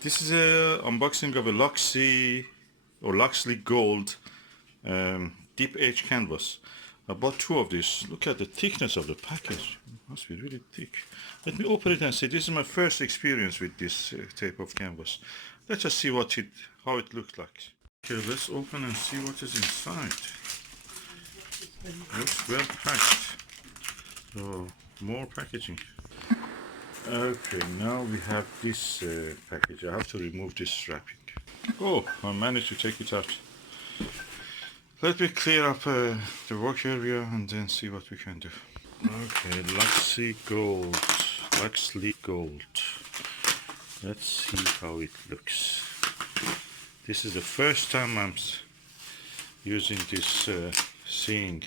This is a unboxing of a Loxley or Loxley Gold deep edge canvas. I bought two of these. Look at the thickness of the package. It must be really thick. Let me open it and see. This is my first experience with this type of canvas. Let's just see how it looks like. Okay, let's open and see what is inside. Looks well packed. So more packaging. Okay, now we have this package. I have to remove this wrapping. Oh, I managed to take it out. Let me clear up the work area and then see what we can do. Okay, Loxley Gold. Loxley Gold. Let's see how it looks. This is the first time I'm using this seeing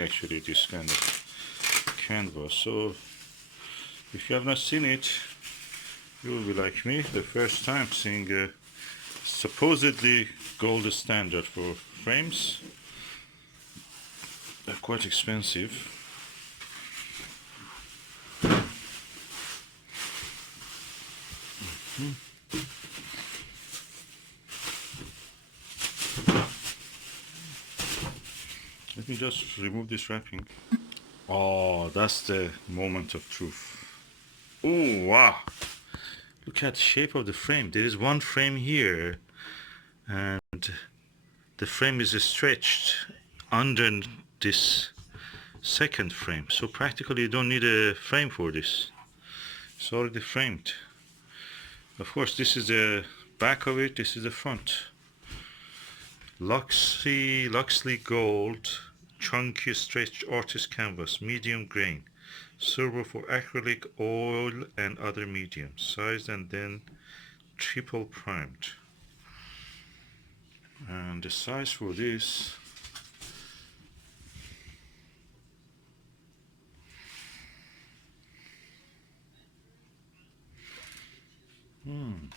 actually this kind of canvas. So if you have not seen it, you will be like me, the first time seeing supposedly gold standard for frames. They're quite expensive. Let me just remove this wrapping. Oh, that's the moment of truth. Oh, wow. Look at the shape of the frame. There is one frame here and the frame is stretched under this second frame. So practically you don't need a frame for this. It's already framed. Of course, this is the back of it, this is the front. Loxley Gold chunky stretch artist canvas, medium grain, suitable for acrylic, oil and other mediums, sized and then triple primed. And the size for this hmm,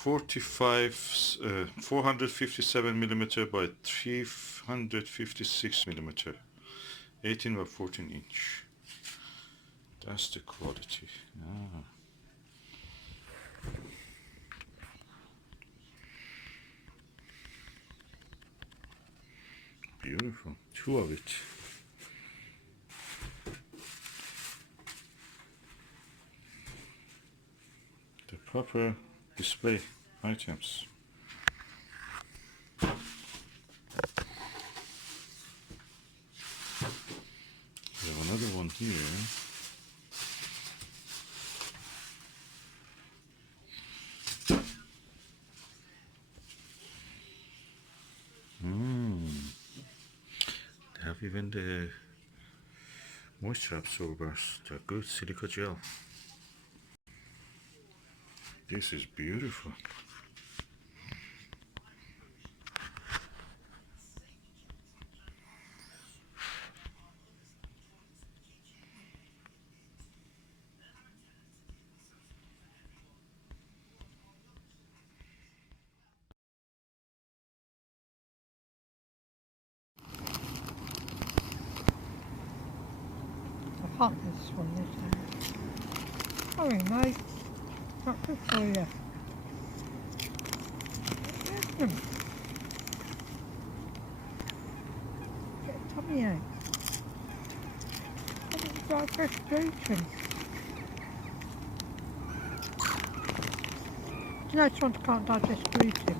457 millimeter by 356 millimeter, 18 by 14 inch. That's the quality. Ah. Beautiful. Two of it. The proper display items. We have another one here. They have even the moisture absorbers. They're good silica gel. This is beautiful. I hot this one, isn't it? Sorry, mate. Not good for you. Get a tummy ache. I think it's like fresh gluten. Do you know sometimes can't digest gluten?